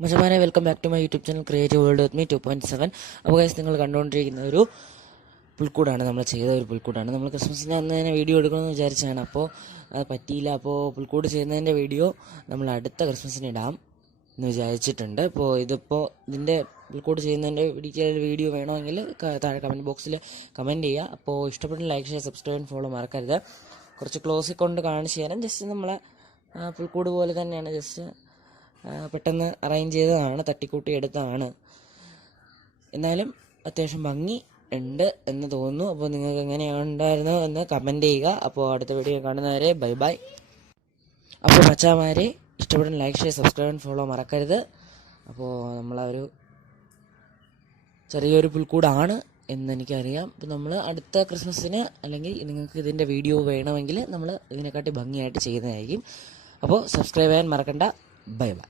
മച്ചമാരെ, welcome back to my YouTube channel creative world with me 2.7. അപ്പോൾ guys, നിങ്ങൾ കണ്ടുകൊണ്ടിരിക്കുന്ന ഒരു പുൽക്കൂടാണ്. നമ്മൾ ചെയ്ത ഒരു പുൽക്കൂടാണ്. നമ്മൾ ക്രിസ്മസിന് അന്ന് തന്നെ വീഡിയോ എടുക്കണമെന്ന് വിചാരിച്ചാണ്. അപ്പോൾ അത് പറ്റിയില്ല. അപ്പോൾ പുൽക്കൂട് ചെയ്യുന്നതിൻ്റെ വീഡിയോ നമ്മൾ അടുത്ത ക്രിസ്മസിന് ഇടാം എന്ന് വിചാരിച്ചിട്ടുണ്ട്. അപ്പോൾ ഇതിൻ്റെ പുൽക്കൂട് ചെയ്യുന്നതിൻ്റെ വീഡിയോ വേണമെങ്കിൽ താഴെ കമൻറ്റ് ബോക്സിൽ കമൻറ്റ് ചെയ്യുക. അപ്പോൾ ഇഷ്ടപ്പെട്ട ലൈക്ക്, ഷെയർ, സബ്സ്ക്രൈബ്, ഫോളോ മറക്കരുത്. കുറച്ച് ക്ലോസിൽ കൊണ്ട് കാണിച്ചു തരാം. ജസ്റ്റ് നമ്മളെ പുൽക്കൂട് പോലെ തന്നെയാണ്. ജസ്റ്റ് പെട്ടെന്ന് അറേഞ്ച് ചെയ്തതാണ്, തട്ടിക്കൂട്ടി എടുത്തതാണ്. എന്നാലും അത്യാവശ്യം ഭംഗി ഉണ്ട് എന്ന് തോന്നുന്നു. അപ്പോൾ നിങ്ങൾക്ക് എങ്ങനെയുണ്ടായിരുന്നു എന്ന് കമൻറ്റ് ചെയ്യുക. അപ്പോൾ അടുത്ത വീഡിയോ കാണുന്നവരെ ബൈ ബൈ. അപ്പോൾ മച്ചാമാരെ, ഇഷ്ടപ്പെടുന്ന ലൈക്ക്, ഷെയർ, സബ്സ്ക്രൈബ്, ഫോളോ മറക്കരുത്. അപ്പോൾ നമ്മളൊരു ചെറിയൊരു പുൽക്കൂടാണ് എന്നെനിക്കറിയാം. അപ്പോൾ നമ്മൾ അടുത്ത ക്രിസ്മസിന്, അല്ലെങ്കിൽ നിങ്ങൾക്ക് ഇതിൻ്റെ വീഡിയോ വേണമെങ്കിൽ നമ്മൾ ഇതിനെക്കാട്ടി ഭംഗിയായിട്ട് ചെയ്യുന്നതായിരിക്കും. അപ്പോൾ സബ്സ്ക്രൈബ് ചെയ്യാൻ മറക്കണ്ട. Bye bye.